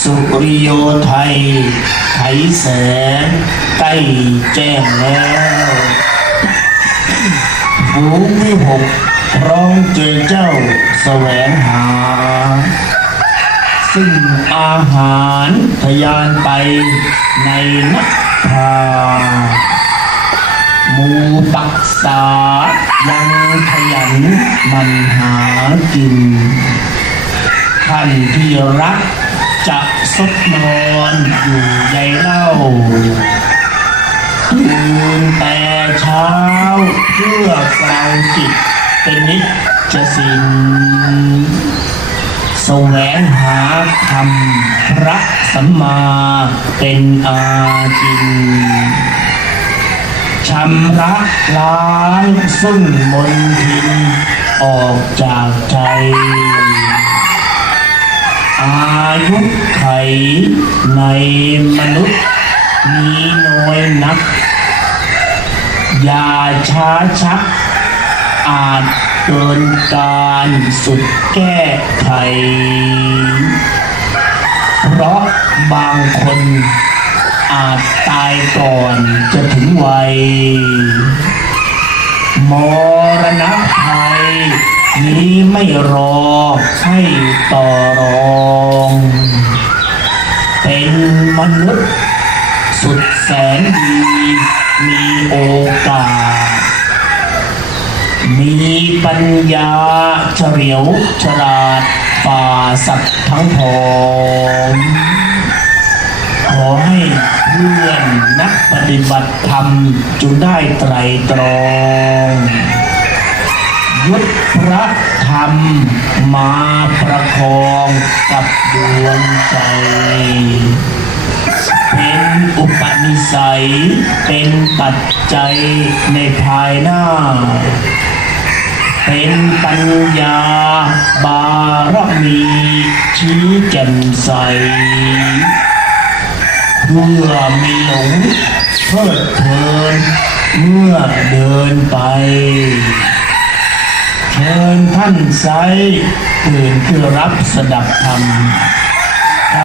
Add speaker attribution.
Speaker 1: สุริโยไทยไถแสงใกล้แจ้งแล้วฝูงวิหกร้องเจอเจ้าแสวงหา ซึ่งอาหารทยานไปในนักพาหมูปักษายังขยันมันหากินท่านที่รัก จะสดนอนอยู่ใยเล่าตื่นแต่เช้าเพื่อกลางจิตเป็นนิจจะสินแสวงหาธรรมพระสัมมาเป็นอาจินชำระล้างซึ่งมนทินออกจากใจ อายุไขในมนุษย์ มีน้อยนัก อย่าช้าชัก อาจเกินการสุดแก้ไข เพราะบางคนอาจตายก่อนจะถึงวัย มรณะภัย นี้ไม่รอให้ต่อรอง เป็นมนุษย์ สุดแสนดีมีโอกาส มีปัญญาเฉลียวฉลาดฝ่าสัตว์ทั้งพองขอให้เพื่อนนักปฏิบัติธรรมจงได้ไตรตรองยุด ระธรรมมาประคองกับดวงใจ เป็นอุปนิสัย เป็นปัจจัยในภายหน้า เป็นปัญญาบารมีชี้แจ่มใสเมื่อมีหลงเพลิดเพลินเมื่อเดินไป เชิญท่านไซตื่นเพื่อรับสดับธรรม